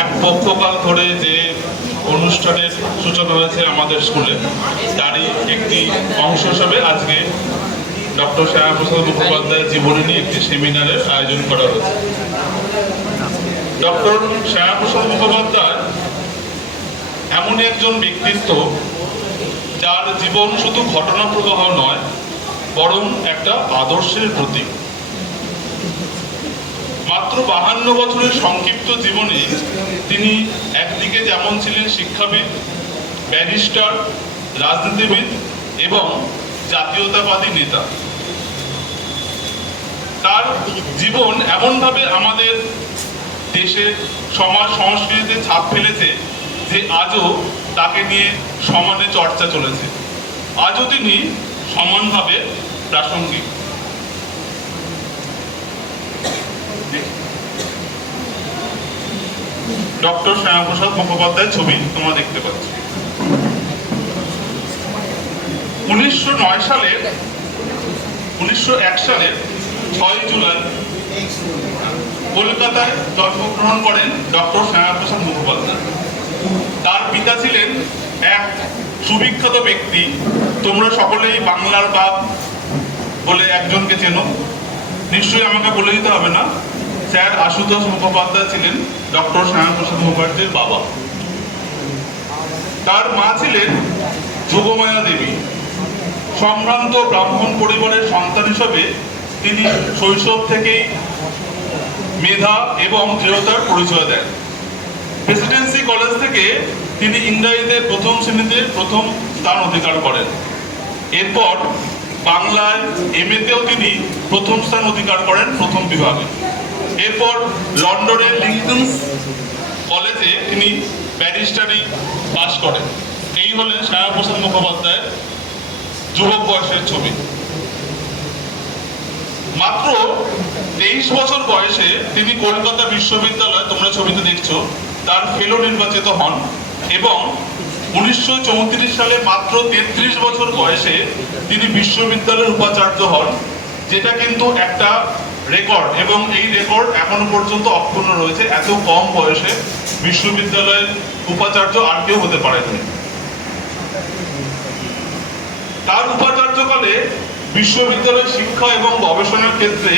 এক পক্ষকাল ধরে যে অনুষ্ঠানের সূচনা হয়েছে আমাদের স্কুলে, তারই একটি অংশ হিসাবে আজকে ডক্টর শ্যামাপ্রসাদ মুখোপাধ্যায়ের জীবনী নিয়ে একটি সেমিনারের আয়োজন করা হয়েছে। ডক্টর শ্যামাপ্রসাদ মুখোপাধ্যায় এমনই একজন ব্যক্তিত্ব যার জীবন শুধু ঘটনা প্রবাহ নয়, বরং একটা আদর্শের প্রতীক। মাত্র 52 বছরের সংক্ষিপ্ত জীবনে তিনি একদিকে যেমন ছিলেন শিক্ষাবিদ, ব্যারিস্টার, রাজনীতিবিদ এবং জাতীয়তাবাদী নেতা। তার জীবন এমনভাবে আমাদের দেশের সমাজ সংস্কৃতিতে ছাপ ফেলেছে যে আজও তাকে নিয়ে সমানে চর্চা চলেছে, আজও তিনি সমানভাবে প্রাসঙ্গিক। ডক্টর শ্যামাপ্রসাদ মুখোপাধ্যায়ের ছবি তোমরা দেখতে পাচ্ছ। 1901 সালের 6 জুলাই কলকাতায় জন্মগ্রহণ করেন ডক্টর শ্যামাপ্রসাদ মুখোপাধ্যায়। তার পিতা ছিলেন এক সুবিখ্যাত ব্যক্তি, তোমরা সকলেই বাংলার বাপ বলে একজনকে চেনো, নিশ্চয়ই আমাকে বলে দিতে হবে না। স্যার আশুতোষ মুখোপাধ্যায় ছিলেন ডক্টর শ্যামাপ্রসাদ মুখার্জির বাবা। তার মা ছিলেন যোগমায়া দেবী। সম্ভ্রান্ত ব্রাহ্মণ পরিবারের সন্তান হিসেবে তিনি শৈশব থেকেই মেধা এবং দৃঢ়তার পরিচয় দেন। প্রেসিডেন্সি কলেজ থেকে তিনি ইংরেজিতে প্রথম শ্রেণীতে প্রথম স্থান অধিকার করেন। এরপর বাংলায় এমএতেও তিনি প্রথম স্থান অধিকার করেন প্রথম বিভাগে। এরপর লন্ডনের লিংকন্স কলেজে তিনি ব্যারিস্টারি পাশ করেন। এই হলেন শ্যামাপ্রসাদ মুখোপাধ্যায়ের যুবক বয়সের ছবি। মাত্র 23 বছর বয়সে তিনি কলকাতা বিশ্ববিদ্যালয়, তোমরা ছবিতে দেখছো, তার ফেলো নির্বাচিত হন এবং 1934 সালে মাত্র 33 বছর বয়সে তিনি বিশ্ববিদ্যালয়ের উপাচার্য হন, যেটা কিন্তু একটা রেকর্ড এবং এই রেকর্ড এখনো পর্যন্ত অক্ষুণ্ণ রয়েছে। এত কম বয়সে বিশ্ববিদ্যালয়ের উপাচার্য আর কেউ হতে পারেননি। তার উপাচার্যকালে বিশ্ববিদ্যালয়ের শিক্ষা এবং গবেষণার ক্ষেত্রে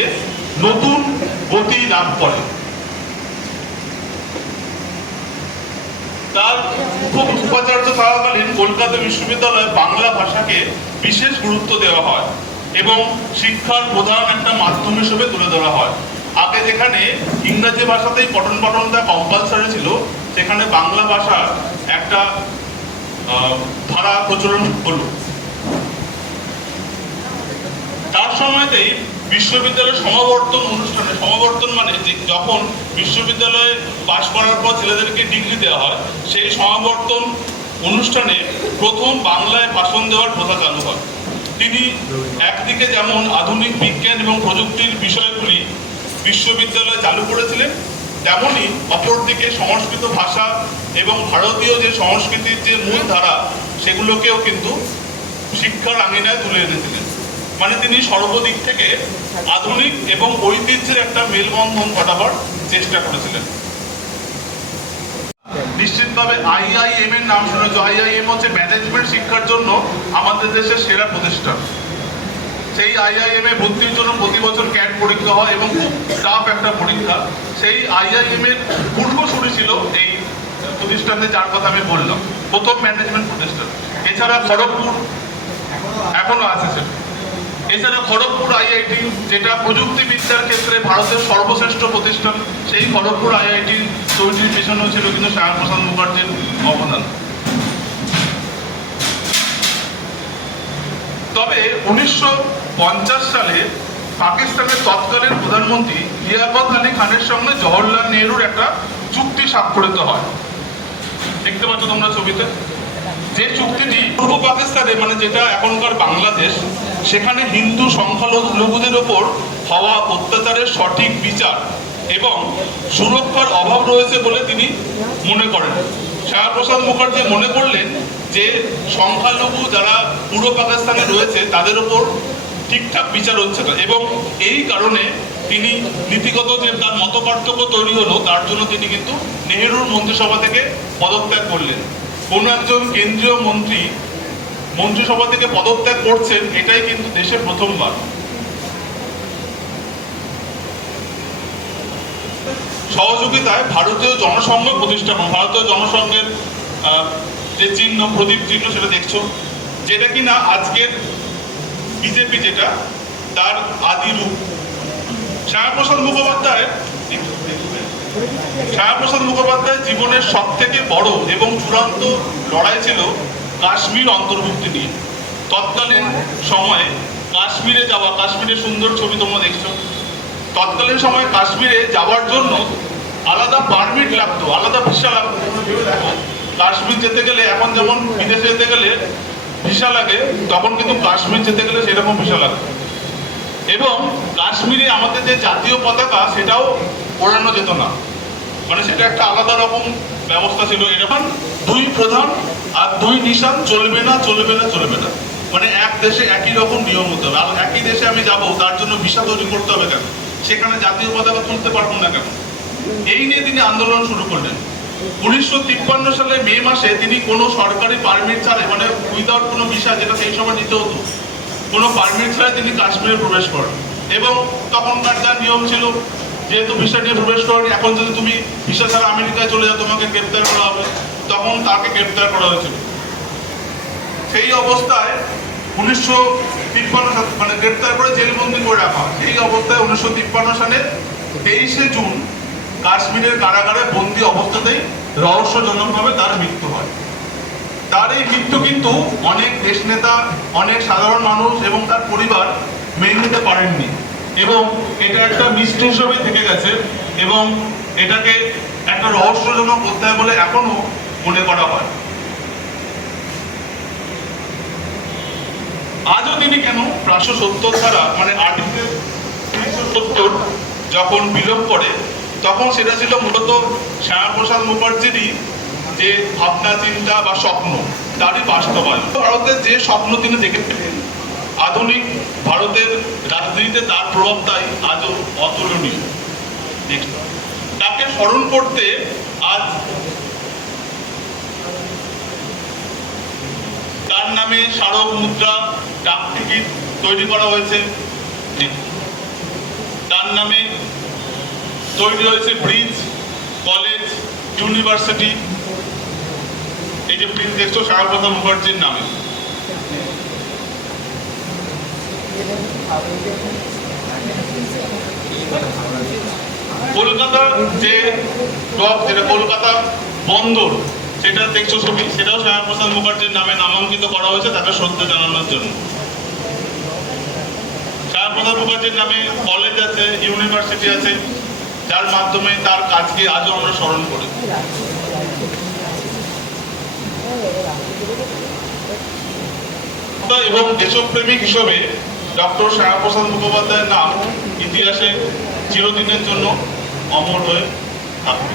নতুন গতি লাভ করে। তার উপাচার্য থাকাকালীন কলকাতা বিশ্ববিদ্যালয়ে বাংলা ভাষাকে বিশেষ গুরুত্ব দেওয়া হয় এবং শিক্ষার প্রধান একটা মাধ্যম হিসেবে তুলে ধরা হয়। আগে যেখানে ইংরেজি ভাষাতেই পঠন পাঠনটা কম্পালসারি ছিল, সেখানে বাংলা ভাষা একটা ধারা প্রচলন হলো। তার সময়তেই বিশ্ববিদ্যালয়ের সমাবর্তন অনুষ্ঠানে, সমাবর্তন মানে যখন বিশ্ববিদ্যালয়ে পাশ করার পর ছেলেদেরকে ডিগ্রি দেওয়া হয়, সেই সমাবর্তন অনুষ্ঠানে প্রথম বাংলায় ভাষণ দেওয়ার প্রথা চালু হয়। তিনি একদিকে যেমন আধুনিক বিজ্ঞান এবং প্রযুক্তির বিষয়গুলি বিশ্ববিদ্যালয়ে চালু করেছিলেন, তেমনি অপরদিকে সংস্কৃত ভাষা এবং ভারতীয় যে সংস্কৃতির যে মূল ধারা, সেগুলোকেও কিন্তু শিক্ষার আঙিনায় তুলে এনেছিলেন। মানে তিনি সর্বদিক থেকে আধুনিক এবং ঐতিহ্যের একটা মেলবন্ধন ঘটাবার চেষ্টা করেছিলেন। নিশ্চিতভাবে IIM এর নাম শুনেছো। IIM হচ্ছে ম্যানেজমেন্ট শিক্ষার জন্য আমাদের দেশের সেরা প্রতিষ্ঠান। সেই IIM এ ভর্তির জন্য প্রতি বছর ক্যাট পরীক্ষা হয় এবং খুব টাফ একটা পরীক্ষা। সেই IIM এর পূর্বসূরি ছিল এই প্রতিষ্ঠানে যার কথা আমি বললাম, প্রথম ম্যানেজমেন্ট প্রতিষ্ঠান। এছাড়া খড়গপুর এখনো আছে সেটা। এছাড়া খড়গপুর IIT, যেটা প্রযুক্তিবিদ্যার ক্ষেত্রে ভারতের সর্বশ্রেষ্ঠ প্রতিষ্ঠান, সেই খড়গপুর IIT তৈরির পেছনেও ছিল কিন্তু শ্যামাপ্রসাদ মুখার্জির অবদান। তবে 1950 সালে পাকিস্তানের তৎকালীন প্রধানমন্ত্রী লিয়াকত আলী খানের সঙ্গে জওহরলাল নেহরুর একটা চুক্তি স্বাক্ষরিত হয়। দেখতে পাচ্ছ তোমরা ছবিতে। যে চুক্তিটি পূর্ব পাকিস্তানে, মানে যেটা এখনকার বাংলাদেশ, সেখানে হিন্দু সংখ্যালঘুদের ওপর হওয়া অত্যাচারের সঠিক বিচার এবং সুরক্ষার অভাব রয়েছে বলে তিনি মনে করেন। শ্যামাপ্রসাদ মুখার্জি মনে করলেন যে সংখ্যালঘু যারা পূর্ব পাকিস্তানে রয়েছে তাদের ওপর ঠিকঠাক বিচার হচ্ছে না এবং এই কারণে তিনি নীতিগত যে তার মতপার্থক্য তৈরি হলো, তার জন্য তিনি কিন্তু নেহেরুর মন্ত্রিসভা থেকে পদত্যাগ করলেন। কোনো একজন কেন্দ্রীয় মন্ত্রী মন্ত্রিসভা থেকে পদত্যাগ করছেন, এটাই কিন্তু দেশের প্রথমবার। সহযোগিতায় ভারতীয় জনসংঘ প্রতিষ্ঠা করেন। ভারতীয় জনসংঘের যে চিহ্ন, প্রদীপ চিহ্ন, সেটা দেখছো, যেটা কিনা আজকের বিজেপি, যেটা তার আদি রূপ। শ্যামাপ্রসাদ মুখোপাধ্যায় জীবনের সব থেকে বড় এবং চূড়ান্ত লড়াই ছিল কাশ্মীর অন্তর্ভুক্তি নিয়ে। তৎকালীন সময়ে কাশ্মীরে যাওয়া, কাশ্মীরের সুন্দর ছবি তোমরা দেখছো, তৎকালীন সময়ে কাশ্মীরে যাওয়ার জন্য আলাদা পারমিট লাগতো, আলাদা ভিসা লাগতো। কাশ্মীর যেতে গেলে এখন যেমন বিদেশে যেতে গেলে ভিসা লাগে, তখন কিন্তু কাশ্মীর যেতে গেলে সেরকম ভিসা লাগতো। এবং কাশ্মীরে আমাদের যে জাতীয় পতাকা, সেটাও ওড়ানো যেত না, মানে সেটা একটা আলাদা রকম ব্যবস্থা ছিল। এরকম দুই প্রধান আর দুই নিশান, চলবে না চলবে না চলবে না, মানে এক দেশে একই রকম নিয়ম হতে হবে। আর একই দেশে আমি যাব, তার জন্য ভিসা তৈরি করতে হবে কেন? সেখানে জাতীয় পতাকা তুলতে পারবো না কেন? এই নিয়ে তিনি আন্দোলন শুরু করলেন। 1953 সালে মে মাসে তিনি কোনো সরকারি পারমিট ছাড়াই, মানে উইদাউট কোনো ভিসা, যেটা সেই সময় নিতে হতো, কোনো পারমিট ছাড়াই তিনি কাশ্মীরে প্রবেশ করেন। এবং তখনকার যা নিয়ম ছিল, যেহেতু ভিসা নিয়ে প্রবেশ করেন, এখন যদি তুমি ভিসা ছাড়া আমেরিকায় চলে যাও, তোমাকে গ্রেপ্তার করা হবে। তখন তাকে গ্রেপ্তার করা হয়েছিল। সেই অবস্থায় 1953 সালে, মানে গ্রেপ্তার করে জেলবন্দি করে রাখা হয়। সেই অবস্থায় 1953 সালে 23শে জুন কাশ্মীরের কারাগারে বন্দি অবস্থাতেই রহস্যজনকভাবে তার মৃত্যু হয়। তার এই মৃত্যু কিন্তু অনেক দেশ নেতা, অনেক সাধারণ মানুষ এবং তার পরিবার মেনে নিতে পারেননি, এবং এটা একটা মিস্ট্রি হিসেবে থেকে গেছে, এবং এটাকে একটা রহস্যজনক অধ্যায় বলে এখনো মনে করা হয়। আজও তিনি কেন 570 ধারা, মানে আর্টিকেল 370 যখন বিলোপ করে, তখন সেটা ছিল মূলত শ্যামাপ্রসাদ মুখার্জিরই যে ভাবনা চিন্তা বা স্বপ্ন, তারই বাস্তবায়ন। ভারতের যে স্বপ্ন তিনি দেখেছিলেন, আধুনিক ভারতের রাজনীতিতে তার প্রভাবটাই আজও অতুলনীয়। তাকে স্মরণ করতে আজ তার নামে স্মারক মুদ্রা, ডাক টিকিট তৈরি করা হয়েছে। তার নামে তৈরি হয়েছে ব্রিজ, কলেজ, ইউনিভার্সিটি। এই যে ব্রিজ দেখছো, শ্যামাপ্রসাদ মুখার্জির নামে। কলকাতার যে ডক, যেটা কলকাতা বন্দর, সেটা দেখছো ছবি, সেটাও শ্যামাপ্রসাদ মুখার্জির নামে নামাঙ্কিত করা হয়েছে তাকে শ্রদ্ধা জানানোর জন্য। শ্যামাপ্রসাদ মুখার্জির নামে কলেজ আছে, ইউনিভার্সিটি আছে, যার মাধ্যমে তার কাজকে আজও আমরা স্মরণ করি। এবং দেশপ্রেমিক হিসেবে ডক্টর শ্যামাপ্রসাদ মুখোপাধ্যায়ের নাম ইতিহাসে চিরদিনের জন্য অমর হয়ে থাকবে।